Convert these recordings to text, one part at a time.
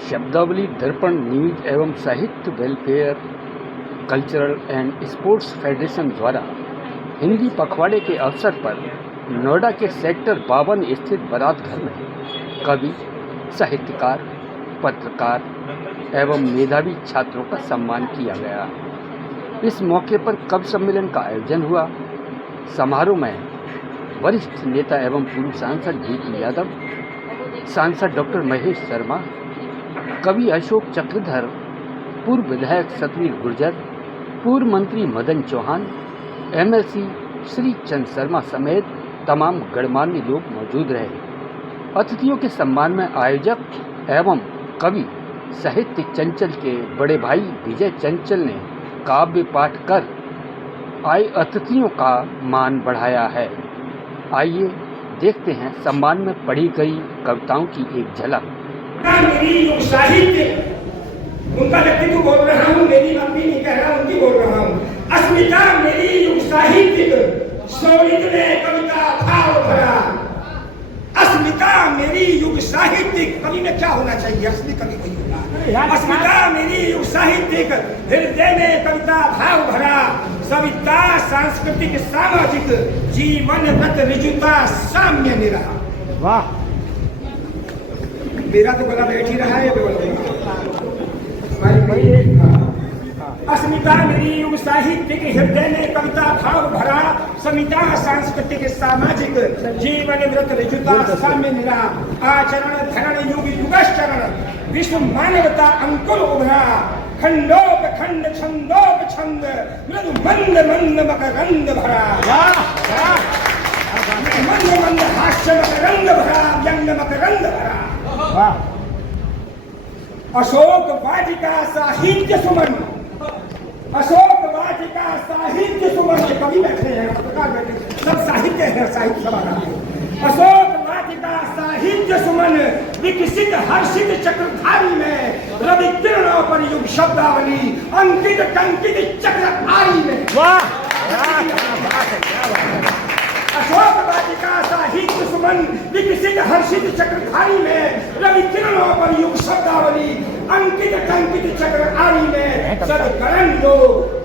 शब्दावली दर्पण न्यूज एवं साहित्य welfare cultural and sports federation द्वारा हिंदी पखवाड़े के अवसर पर नोएडा के सेक्टर 52 स्थित बारात घर में कवि, साहित्यकार, पत्रकार एवं मेधावी छात्रों का सम्मान किया गया। इस मौके पर कवि सम्मेलन का आयोजन हुआ। समारोह में वरिष्ठ नेता एवं पूर्व सांसद जीतू यादव, सांसद डॉक्टर महेश शर्मा, कवि अशोक चक्रधर, पूर्व विधायक सतवीर गुर्जर, पूर्व मंत्री मदन चौहान, एमएलसी श्री चंद शर्मा समेत तमाम गणमान्य लोग मौजूद रहे। अतिथियों के सम्मान में आयोजक एवं कवि साहित्य चंचल के बड़े भाई विजय चंचल ने काव्य पाठ कर आए अतिथियों का मान बढ़ाया है। आइए देखते हैं सम्मान में पढ़ी गई कविताओं की एक झलक। मेरी युग साहित्य, उनका व्यक्तित्व बोल रहा हूँ, मेरी अपनी नहीं कह रहा, उनकी बोल रहा हूँ। अस्मिता मेरी युग साहित्यिक, शोभित में कविता भाव भरा। अस्मिता मेरी युग साहित्यिक, कवि में क्या होना चाहिए? असली कवि वही होगा। अस्मिता मेरी युग साहित्यिक, हृदय में कविता भाव भरा। सविता सांस्कृतिक सामाजिक, जीवन व्रत ऋजुता साम्य निरहा। वाह, मेरा तो गला बैठ ही रहा है। अस्मिता मेरी युग साहित्यिक, हृदय में कविता भाव भरा। समिता सांस्कृतिक सामाजिक, जीवन व्रत ऋजुता साम्य निरा। आचरण धरण युग युगश्चरण, विश्व मानवता अंकुर उभरा। खंडोप खंड छंदोप छंद, मृदु मंद मंद मकरंद भरा। मंद मंद हास्य मकरंद भरा, व्यंग मकरंद भरा। अशोक वाटिका साहित्य सुमन, अशोक वाटिका साहित्य सुमन। कवि बैठे हैं, पत्रकार बैठे हैं, सब साहित्य है, साहित्य सभा का। अशोक वाटिका साहित्य सुमन, विकसित हर्षित चक्रधारी में। रवि किरणों पर युग शब्दावली, अंकित टंकित चक्रधारी में। अशोक वाटिका साहित्य सुमन, विकसित हर्षित चक्रधारी में। रवि किरणों पर युग शब्दावली, अंकित टंकित चक्रधारी में। सदकरण लो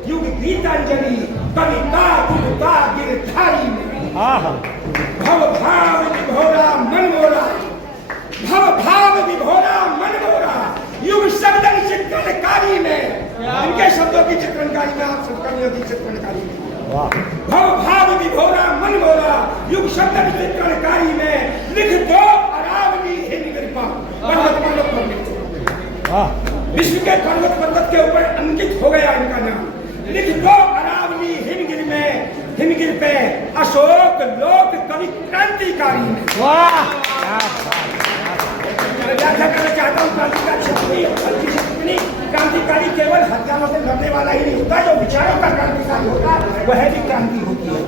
युग गीतांजलि, कविता गुरुता गिरधारी में। भव भाव विभोरा मन मोरा, भव भाव विभोरा मन मोरा। युग शब्द चित्रणकारी में, इनके शब्दों की चित्रणकारी में, आप सब कवियों की चित्रणकारी में। भव भाव विभोरा मन मोरा, युग शब्द चित्रणकारी में। लिख दो अरावली हिंद कृपा, पर्वत पर्वत पर लिख दो। विश्व के पर्वत पर्वत के ऊपर अंकित हो गया इनका नाम। लिख दो अरावली हिमगिर में, हिमगिर पे अशोक लोक कवि क्रांतिकारी में। व्याख्या करना चाहता हूँ, क्रांतिकारी शब्द नहीं, क्रांतिकारी केवल हथियारों से लड़ने वाला ही नहीं होता, जो विचारों का क्रांतिकारी होता वह भी क्रांति होती है।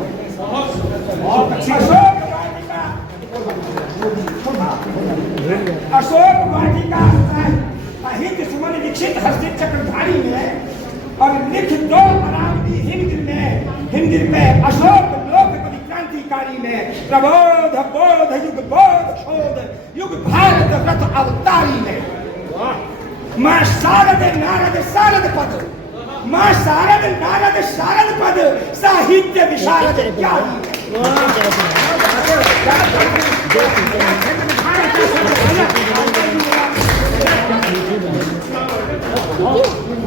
अशोक वाटिका साहित्य सुमन, विकसित हर्षित चक्रधारी में। और लिख दो अरावली हिमगिर में, हिमगिर में अशोक लोक कवि क्रांतिकारी में। प्रबोध बोध युग बोध शोध, युग भारत व्रत अवतारी में। माँ शारद नारद शारद पद, माँ शारद नारद शारद पद, साहित्य विशारद ज्ञानी।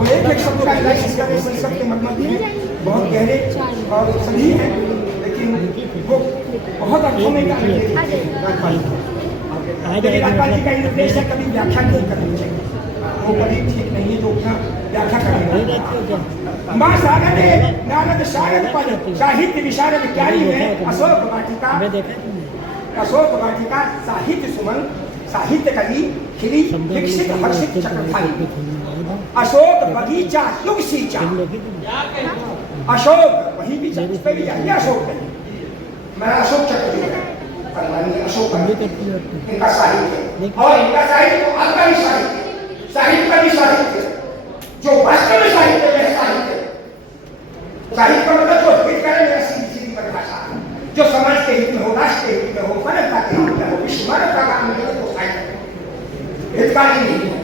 एक शब्द का संस्कृत के मतलब बहुत गहरे और सही है, लेकिन वो बहुत अर्थों में राज्यपाल जी का निर्देश है, कभी व्याख्या नहीं करनी चाहिए। वो कभी ठीक नहीं है जो व्याख्या करेगा। माँ शारद नारद शारद पद, साहित्य विशारद ज्ञानी में। अशोक वाटिका, अशोक वाटिका साहित्य सुमन, साहित्य कवि खिली विकसित हर्षित चक्रधारी। अशोक बगीचा युग सींचा, अशोक वही भी उस पे भी चाहिए अशोक नहीं, मैं अशोक चक्र अशोक इनका साहित्य, और इनका साहित्य तो अल्पी साहित्य, साहित्य का भी साहित्य जो वास्तव में साहित्य में साहित्य। साहित्य का मतलब जो हित करे मेरा सीधी सीधी परिभाषा, जो समाज के हित में हो, राष्ट्र के हित में हो, मानवता के हित में हो, विश्व मानवता का हितकारी नहीं है।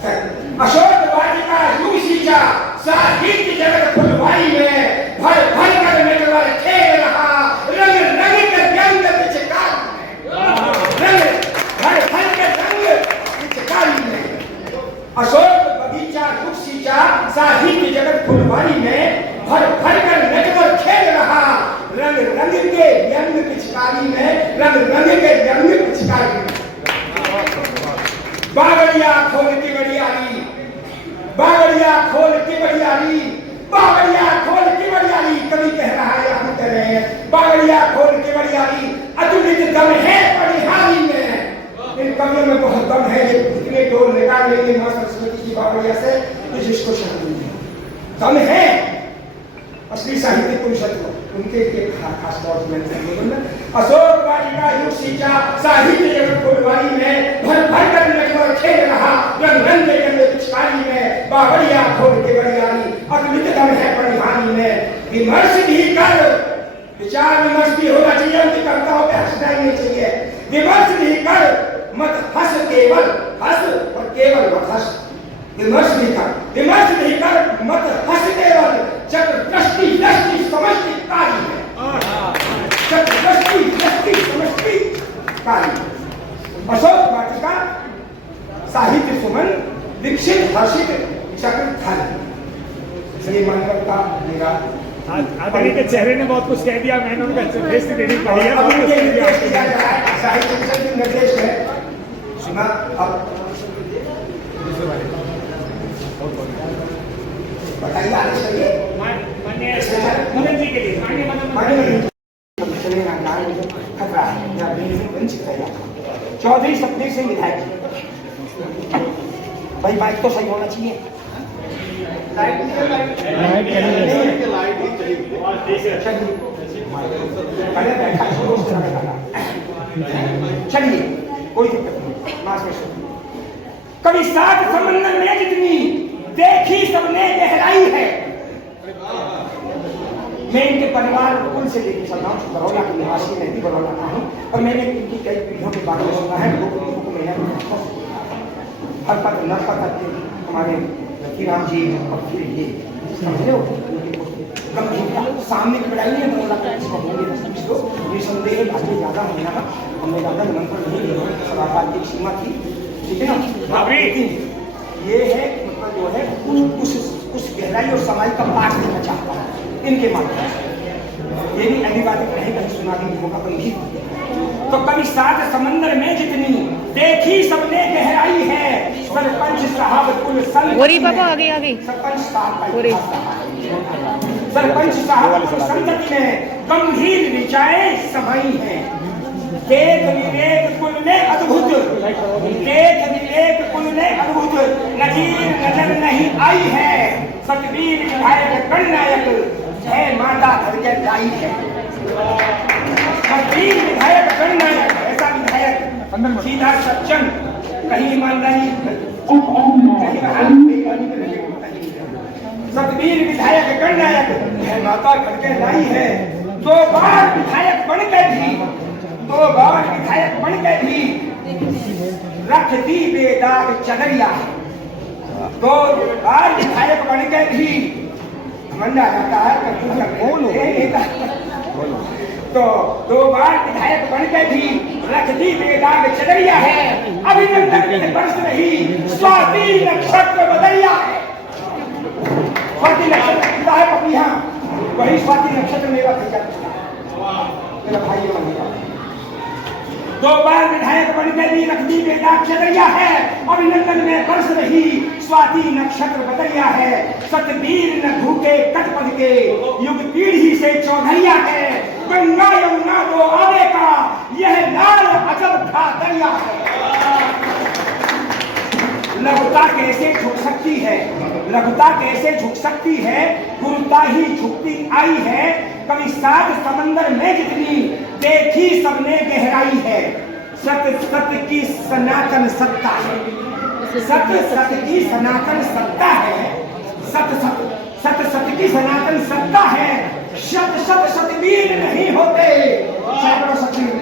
अशोक वाटिका यूसीचा साहित्य जगत फुलवारी में भर भर कर नटवर खेल रहा, रंग रंग के व्यंग पिचकारी में, रंग भर भर के रंग पिचकारी में। अशोक बगीचा यूसीचा साहित्य जगत फुलवारी में भर भर कर नटवर खेल रहा, रंग रंग के व्यंग पिचकारी में, रंग रंग के व्यंग पिचकारी में। बावड़िया खोल की बड़ियाली, बावड़िया खोल की बड़ियाली, बावड़िया खोल की बड़ियाली, कवि कह रहा है हम कह रहे हैं। बावड़िया खोल की बड़ियाली, अतुलित दम है बड़ियाली में। इन कवियों में बहुत दम है, ये इतने डोल निकाल लेंगे मां सरस्वती की बावड़िया से तो जिसको शर्म दम है। असली साहित्य पुरुषत्व उनके लिए खास तौर पर अशोक वाटिका यूसीचा साहित्य जगत फुलवारी में भर भर कर नटवर खेल रहा, रंग रंग के पिचकारी में, बावड़िया खोल के बड़ियाली, अतुलित दम है परिहानी में। विमर्श भी कर, विचार विमर्श भी होना चाहिए, उनकी कविताओं पे हंसना ही नहीं चाहिए। विमर्श भी कर, मत हंस केवल, हंस और केवल मत हंस। विमर्श भी कर, विमर्श भी कर, मत हंस केवल, चक्र दृष्टि दृष्टि समष्टि कार्य है, चक्र दृष्टि दृष्टि समष्टि कार्य। अशोक वाटिका साहित्य सुमन विकसित हर्षित चक्रधारी। ये मानकर का मेरा आदरणीय के चेहरे ने बहुत कुछ कह दिया, मैंने उनका निर्देश देनी पड़ी है। अब मुझे निर्देश दिया जा रहा है, साहित्य विषय के निर्देश है सुना। अब बताइए आदेश करिए मदन जी के लिए खतरा है या वंचित है। चौधरी सपने से विधायक भाई, बाइक तो सही होना चाहिए। चलिए कोई दिक्कत नहीं। कभी सात समंदर में जितनी देखी सबने गहराई है। मैं इनके परिवार कुल से लेकर चल रहा हूँ, बरौला के निवासी, मैं भी बरौला का हूँ और मैंने इनकी कई पीढ़ियों के बारे में सुना है। दो पीढ़ियों को मैंने हर पद न पद हमारे लकीराम जी और फिर ये समझे हो सामने की लड़ाई है बरौला का निसंदेह बातें ज्यादा है ना, हमने ज्यादा निमंत्रण नहीं दिया, सलाहकार की सीमा थी, ठीक है ना। ये है मतलब जो है उस गहराई और समाई का पाठ देना चाहता है इनके माध्यम से। ये भी अगली बात कहीं कहीं सुना दी होगा कभी। तो कभी सात समंदर में जितनी देखी सबने गहराई है, सरपंच साहब कुल सरपंच साहब कुल संगति में गंभीर विचारें समाई है। देख विवेक कुल ने अद्भुत, देख विवेक कुल ने अद्भुत, नजीर नजर नहीं आई है। सतवीर विधायक गणनायक जय माता धर के लाई है। सतवीर विधायक गणनायक, ऐसा विधायक सीधा सज्जन, कहीं ईमानदारी सतवीर विधायक गणनायक जय माता धर के लाई है। 2 बार विधायक बन के भी, 2 बार विधायक बन के भी रख दी बेदाग चदरिया। 2 बार विधायक बन के भी मंडा जाता है तो 2 बार विधायक बन के भी रख दी बेदाग चदरिया है। अभिनंदन बरस रही स्वाति नक्षत्र बदरिया है। स्वाति नक्षत्र है पपिया, वही स्वाति नक्षत्र मेरा भैया मेरा भाई है। 2 बार विधायक बनकर भी रख दी बेदाग चदरिया है। अभिनंदन में बरस रही स्वाति नक्षत्र बदरिया है। सतवीर न भूखे कटपद के युग पीढ़ी से चौधरिया है। गंगा यमुना दो आने का यह लाल अजब था दरिया है। लघुता कैसे झुक सकती है, लघुता कैसे झुक सकती है, गुरुता ही झुकती आई है। कभी सात समंदर में जितनी देखी सबने गहराई है। सत्य सत्य की सनातन सत्ता है, सत्य सत्य की सनातन सत्ता है। सत्य सत्य की सनातन सत्ता है। शत शत सतवीर नहीं होते, सैकड़ों सतवीर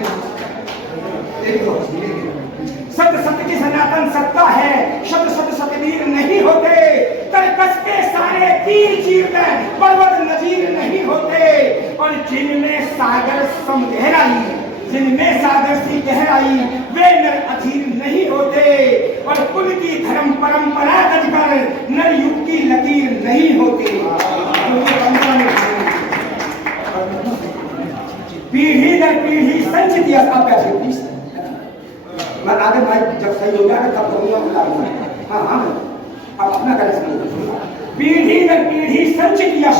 सत्य सत्य की सनातन सत्ता है। शत शत सतवीर तीर चीरते पर्वत नजीर नहीं होते, और जिनमें सागर सम गहराई, जिनमें सागर सी गहराई वे नर अधीर नहीं होते, और कुल की धर्म परंपरा कर नर युग की लकीर नहीं होते। पीढ़ी दर पीढ़ी संचित आप ऐसे मैं आगे भाई जब सही हो गया तब कहूँगा। हाँ हाँ आप अपना करें। पीढ़ी दर पीढ़ी संचित यश,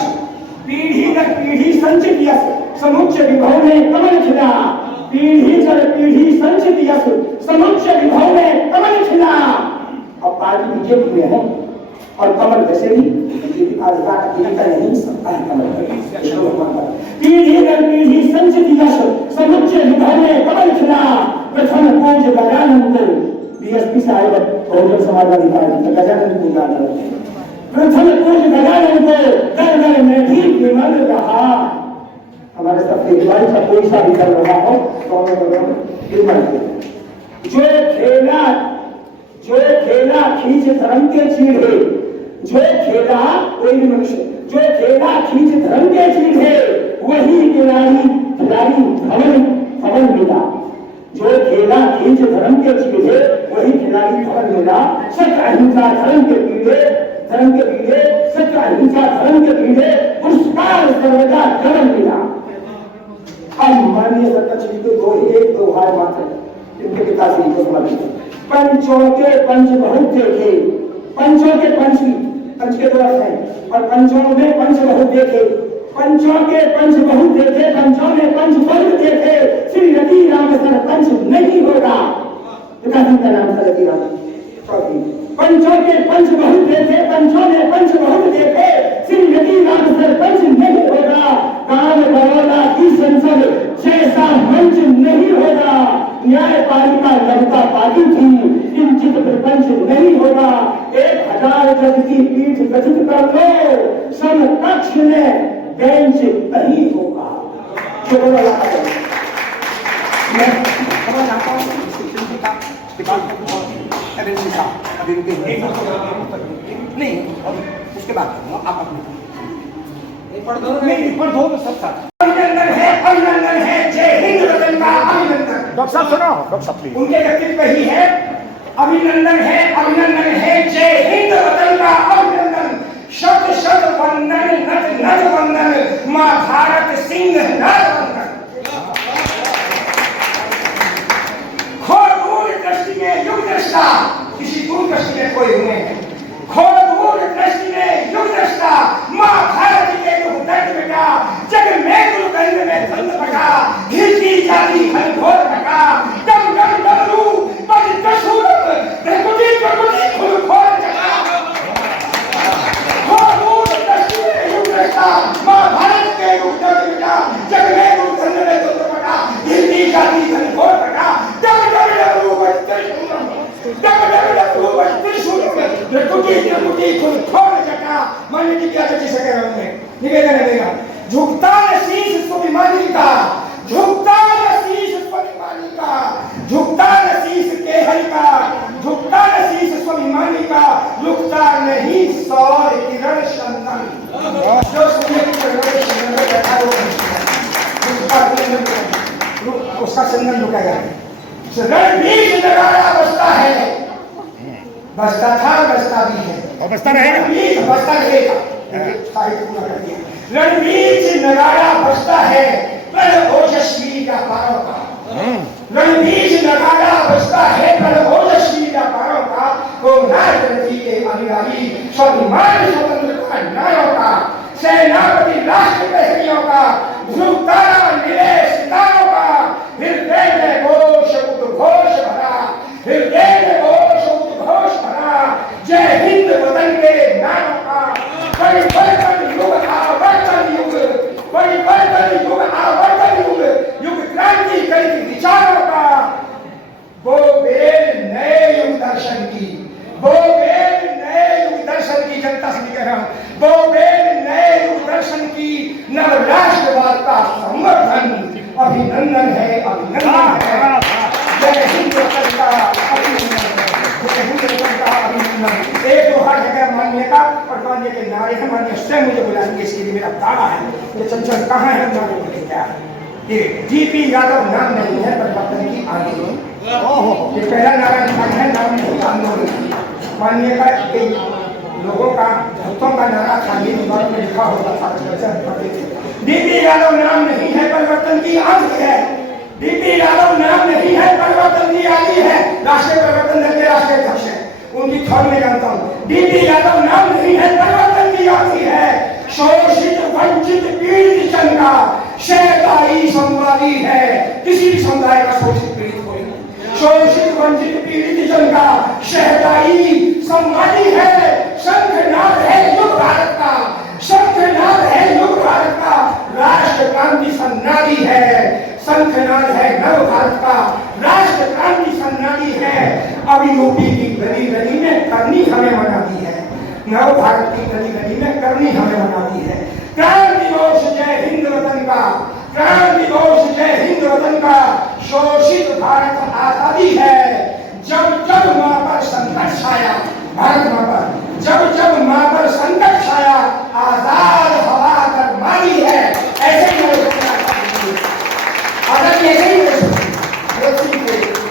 पीढ़ी दर पीढ़ी संचित यश समुच्च विभव में कमल खिला, पीढ़ी दर पीढ़ी संचित यश समुच्च विभव में कमल खिला। अब पार्टी बीजेपी में है और कमल वैसे भी आज बात नहीं सकता है कमल। पीढ़ी दर पीढ़ी संचित यश समुच्च विभव में कमल खिला, प्रथम पूज गजानंद बीएसपी साहब बहुजन समाजवादी पार्टी गजानंद पूजा करते, प्रथम पूज गजानंद घर घर में भी विमल रहा। हमारे सबसे हिमालय का कोई सा भी कर रहा हो तो विमल। जो खेला खींच धर्म के चीढ़े, जो खेला कोई भी मनुष्य जो खेला खींच धर्म के चीढ़े वही खिलाड़ी भवन मिला, जो खेला खींच धर्म के चीढ़े वही खिलाड़ी भवन मिला। सत्य अहिंसा धर्म के पीढ़े, धर्म के पीढ़े सत्य अहिंसा धर्म के पीढ़े पुरस्कार सर्वदा धर्म मिला। अब माननीय सत्ताश्री को एक दो हार मात्र इनके पिता श्री को समर्पित। पंचों के पंच बहुत देखे, पंचों के पंच के दो अर्थ हैं, और पंचों में पंच बहुत देखे, पंचों के पंच बहुत देखे, पंचों में पंच बहुत देखे, श्री रति राम सर पंच नहीं होगा। पिताजी का नाम था रति राम चौधरी। पंचों के पंच बहुत देखे, पंचों में पंच बहुत देखे, श्री रति राम सर पंच नहीं होगा। कान बड़ौदा की संसद जैसा मंच नहीं होगा, न्यायपालिका लगता पार्टी थी किंचित प्रपंच नहीं होगा। 1000 जज की पीठ गठित कर लो, समकक्ष में बेंच नहीं होगा। मैं खबर चाहता हूँ नहीं उसके बाद आप अपने पढ़ दो सब साथ। अभिनंदन है जय हिंद रतन का अभिनंदन। डॉक्टर साहब सुनो, डॉक्टर साहब प्लीज। उनके व्यक्तित्व ही है अभिनंदन है जय हिंद रतन का अभिनंदन। शत शत वंदन नट नट वंदन माँ भारत सिंह नर वंदन। घोर दूर दृष्टि में युग दृष्टा, किसी दूर दृष्टि में कोई हुए हैं। घोर दूर दृष्टि में युग दृष्टा माँ भारत के युग दर्द बेटा, जग में गुरुकंद में धंध बटा, हिलती जाती हर घोर बटा, दम दम डमरू बज दशूरम प्रकृति प्रकृति खुल खोल जगा। घोर दूर दृष्टि में युग दृष्टा माँ भारत के युग दर्द बेटा, जग में गुरुकंद में धंध बटा, हिलती जाती हर घोर बटा, दम दम डमरू बज दशूरम, दम दम डमरू बज दशूरम प्रकृति प्रकृति खुल खोल जगा। मान्य जी क्या जैसे कह रहा हूं मैं, निवेदन रहेगा। झुकता शीश स्वाभिमानी का, झुकता शीश स्वाभिमानी का, झुकता शीश केहल का, झुकता शीश स्वाभिमानी का, रुकता नहीं सौर किरण चंदन। जो सूर्य की किरण में बैठा उसका चंदन रुकेगा। रणबीर नगाड़ा बजता है, बजता था बजता भी है और बजता रहेगा, बजता रहेगा। रणबीर नगाड़ा बजता है पर ओजस्वी व्यापारों का, रणबीर नगाड़ा बजता है पर ओजस्वी व्यापारों का, वो राजनीति के अनुयायी स्वाभिमान स्वतंत्रता नायों का, सेनापति राष्ट्र प्रहरियों का, ध्रुव तारा मिले सितारों का, हृदय में घोष उद्घोष भरा, हृदय में घोष उद्घोष भरा, जय हिंद वतन के नारों का। परिवर्तन युग आवर्तन युग, परिवर्तन युग आवर्तन युग, युग क्रांति कई विचारों का। वो बेल नए युग दर्शन की, वो बेल नए युग दर्शन की, जनता से कह रहा हूं, वो बेल नए युग दर्शन की, नव राष्ट्रवाद का संवर्धन। अभिनंदन है, अभिनंदन है, जय हिंद का अभिनंदन। एक दो हाथ है मानने का और मानने के नारे हैं, मानने स्वयं मुझे बुलाएंगे, इसके लिए मेरा दावा है। ये चंचल कहाँ है, नारे बोले क्या ये डीपी यादव नाम नहीं है, परिवर्तन की आंदोलन। ये पहला नारा निकाल है, नाम नहीं आंदोलन। माननीय का लोगों का भक्तों का नारा था, ये दीवार में लिखा होता था, डीपी यादव नाम नहीं है, परिवर्तन की आंधी है। डीपी यादव नाम नहीं है, परिवर्तन की आंधी है। राष्ट्रीय परिवर्तन दल के राष्ट्रीय अध्यक्ष है, उनकी थॉट में जानता हूँ। डीपी यादव नाम नहीं है, परिवर्तन की आंधी है। शोषित वंचित पीड़ित जन का शहदाई संवादी है, किसी भी समुदाय का शोषित पीड़ित कोई नहीं। शोषित वंचित पीड़ित जन का शहदाई संवादी है। शंखनाद है युग भारत का, शंखनाद है युग भारत का, राष्ट्र क्रांति सन्नादी है। शंखनाद है नव भारत का, राष्ट्र क्रांति सन्नादी है। अभी यूपी की गली गली में करनी हमें मनाती है, नव भारत की गली गली में करनी हमें मनाती है। क्रांति घोष जय हिंद वतन का, क्रांति घोष जय हिंद वतन का। शोषित भारत आजादी है। जब जब मां पर संकट छाया, भारत मां पर जब जब मां पर संकट छाया, आजाद हवा गरमाई है। ऐसे ही आजादी ऐसे ही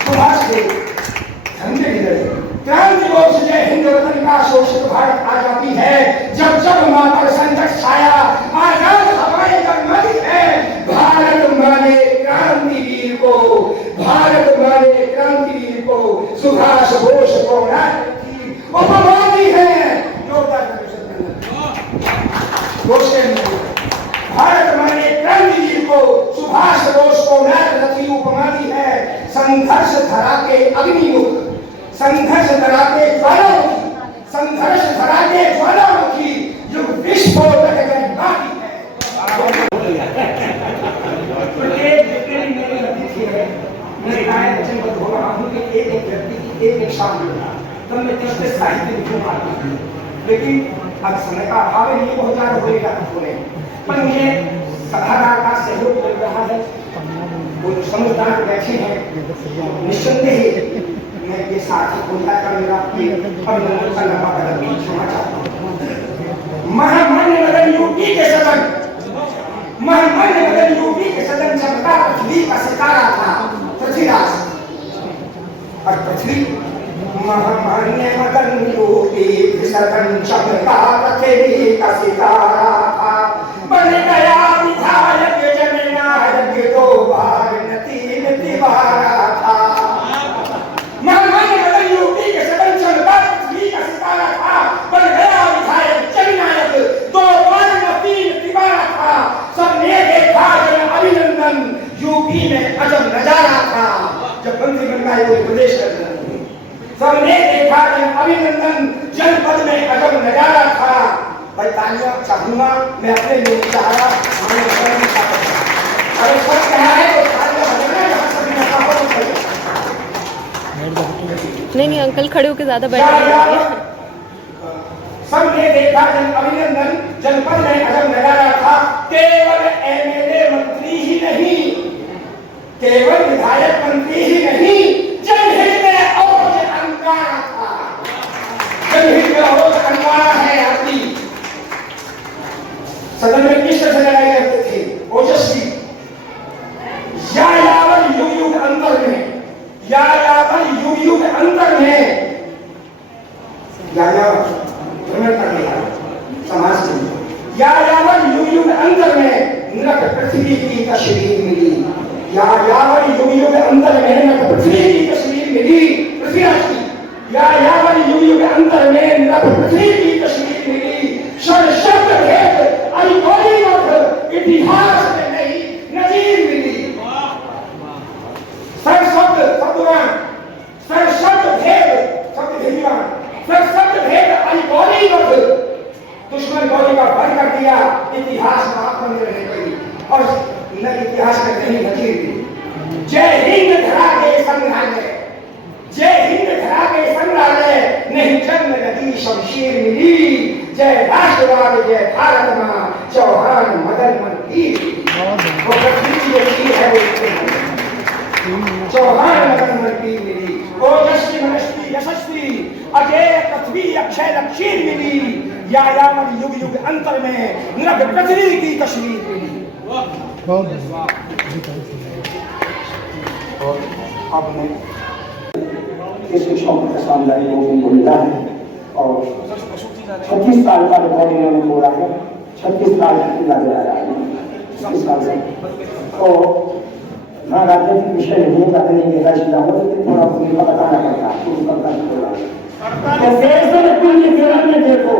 सुभाष के झंडे गिरे। क्रांति घोष जय हिंद वतन का, शोषित भारत आजादी है। जब जब मां पर संकट छाया, आजाद हवाएं गरमाई है। भारत माने क्रांतिवीर को, भारत माने क्रांतिवीर को, सुभाष बोस को उपमानी है। भारत माने क्रांतिवीर को, सुभाष बोस को नायक उपमानी है। संघर्ष धरा के अग्निमुख, संघर्ष धरा के ज्वालामुखी, संघर्ष धरा के ज्वालामुखी, युग विस्फोटक गतिवादी है। मैंने कहा है वचनबद्ध हो रहा हूँ कि एक एक व्यक्ति की एक एक शाम मिलना, तब मैं तीसरे साहित्य लिखूंगा। लेकिन अब समय का अभाव है, ये बहुत ज्यादा बोलेगा बोले, पर मुझे सभागार का सहयोग मिल रहा है। वो जो समझदार बैठे हैं, निस्संदेह मैं ये साथी खोलता कर मेरा अभिनंदन का लंबा कदम भी छूना चाहता हूँ। महामान्य नगर यूपी के सदन, महामान्य नगर यूपी के सदन चमका पृथ्वी का सितारा था, पृथ्वीराज और पृथ्वी। महामान्य मदन यूपी सदन चमका पृथ्वी का सितारा था। बन गया विधायक जननायक, दो बार तीन तिवारा था। महामान्य मदन यूपी के सदन चमका पृथ्वी का सितारा था। बन गया विधायक जननायक, दो बार तीन तिवारा था। सबने देखा जन अभिनंदन, यूपी में अजब नजारा था। जब मंत्री बन गए वो प्रदेश का सबने देखा जन अभिनंदन, जनपद में अजब नजारा था। भाई तालियां चाहूंगा मैं अपने लिए चाह रहा, अरे सब कहा है तो तालियां बजाना, सभी नहीं अंकल खड़े होकर ज्यादा बैठे। सबने देखा जन अभिनंदन, जनपद में अजब नजारा था। केवल एमएलए मंत्री ही नहीं, केवल विधायक मंत्री ही नहीं, जनहित में और अंगारा था। जनहित में और अंगारा है। आपकी सदन में किस तरह से लड़ाई करते थे? ओजस्वी यायावर युग युग अंतर में, यायावर युग युग अंतर में, यायावर समाज में यायावर युग युग अंतर में नक पृथ्वी की तस्वीर मिली। यायावर युग युग अंतर में नक पृथ्वी की तस्वीर मिली, पृथ्वीराज की। यायावर युग युग अंतर में नक पृथ्वी की तस्वीर मिली। शब्द भेद अलिकोली मत इतिहास में नहीं नजीर मिली। सर शब्द सदुरान, सर शब्द भेद शब्द भेदीवान, सर शब्द भेद अलिकोली मत, दुश्मन गौरी का भर कर दिया। इतिहास में आत्मनिर्भर नहीं गई और न इतिहास में कहीं नजीर मिली। जय हिंद धरा के संग्रहालय, जय हिंद धरा के संग्रहालय, नहीं जन्म नदी शमशीर मिली। जय राष्ट्रवाद जय भारत मां, चौहान मदन मंत्री। वो पृथ्वी है वो चौहान मदन मंत्री मिली। ओजस्वी मनस्वी यशस्वी अजय पृथ्वी ही अक्षय लक्षीर मिली, यायावर युग युग अंतर में नभ कचरी की कश्मीर मिली। और अब मैं इस शिक्षकों के सामने उनको मिला है और 36 साल का रिकॉर्ड इन्होंने बोला है, 36 साल की नजर आया है 36 साल से। तो हाँ, राजनीतिक विषय नहीं है, राजनीतिक रचना हो, लेकिन थोड़ा मुझे बताना पड़ता है शुरू करता है। तो कैसे कुल के केरल में देखो,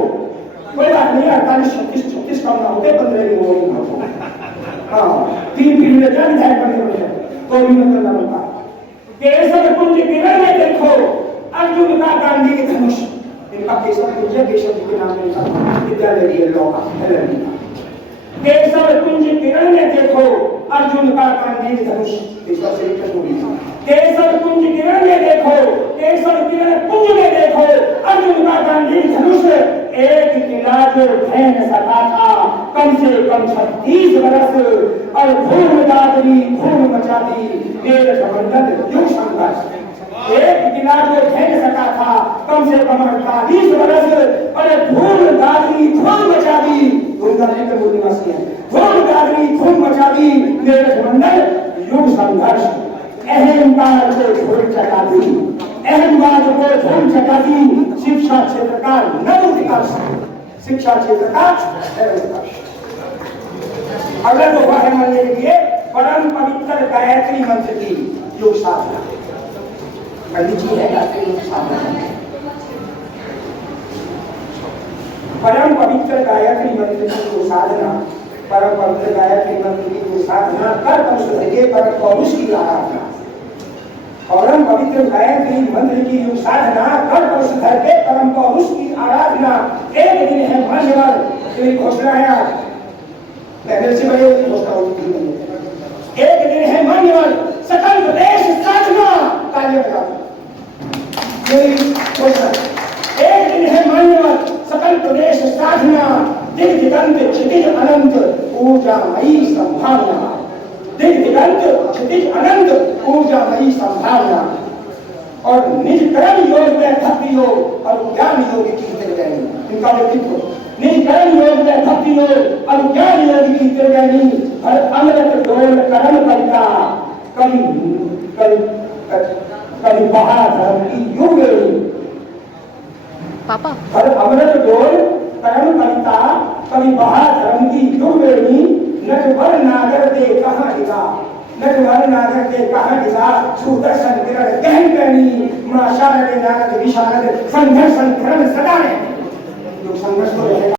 कोई बात नहीं, 48 36 कम ना होते, 15 की वोटिंग ना हो। हाँ, 3 पीढ़ी क्या विधायक बने हुए हैं, तो भी मैं करना पड़ता। केसर कुंज केरल में देखो, अर्जुन का गांधी के धनुष, इनका केसर कुंज केशव जी के नाम में इनका विद्यालय दिया लॉ का LLB का। केसर कुंज केरल में देखो, अर्जुन का गांधी के धनुष, केसर से केसर कुंज केरल में देखो, केसर किरण कुंज में देखो, अर्जुन का गांधी धनुष। एक किला जो फैन सका था कम से कम 36 बरस, और धूम दादरी धूम मचा दी देर समंदर युग संघर्ष। एक किला जो फैन सका था कम से कम 48 बरस, और धूम दादरी धूम मचा दी, धूम दादरी के मूल निवासी है, धूम दादरी धूम मचा दी देर समंदर युग संघर्ष। अहंकार को धूल चटा दी, अहंकार को धूल चटा दी शिक्षा क्षेत्र का नव विकास, शिक्षा क्षेत्र का उत्कर्ष। अगला तो है मानने के लिए परम पवित्र गायत्री मंत्र की योग साधना। पंडित जी है गायत्री योग साधना, परम पवित्र गायत्री मंत्र की योग साधना, परम पवित्र गायत्री मंत्र की योग साधना कर परम पौरुष की आराधना। परम पवित्र गायत्री मंत्र की योग साधना कर पुरुष धर के परम पौरुष की आराधना। एक दिन है मान्यवर, तेरी घोषणा है आज, पहले से बड़े घोषणा होती है। एक दिन है मान्यवर, सकल प्रदेश साधना, तालियां बजाओ, मेरी घोषणा। एक दिन है मान्यवर, सकल प्रदेश साधना, दिग दिगंत क्षितिज अनंत ऊर्जामयी संभावना, दिग दिगंत क्षितिज अनंत ऊर्जामयी संभावना। और निज कर्म योग में भक्ति योग और ज्ञान योग की त्रिवेणी, इनका व्यक्तित्व निज कर्म योग में भक्ति योग और ज्ञान योग की त्रिवेणी। और अमृत डोल कर्म कविता कवि कवि कवि बहाधर्म की युग पापा। और अमृत डोल कर्म कविता कवि बहाधर्म की युग वेणी। नटवर नागर दे कहाँ गिरा, नटवर नागर दे कहाँ गिरा, सुदर्शन किरण गहन करनी, मां शारदे नारद विशारद संघर्ष संघर्ष सदा ने। जो संघर्ष को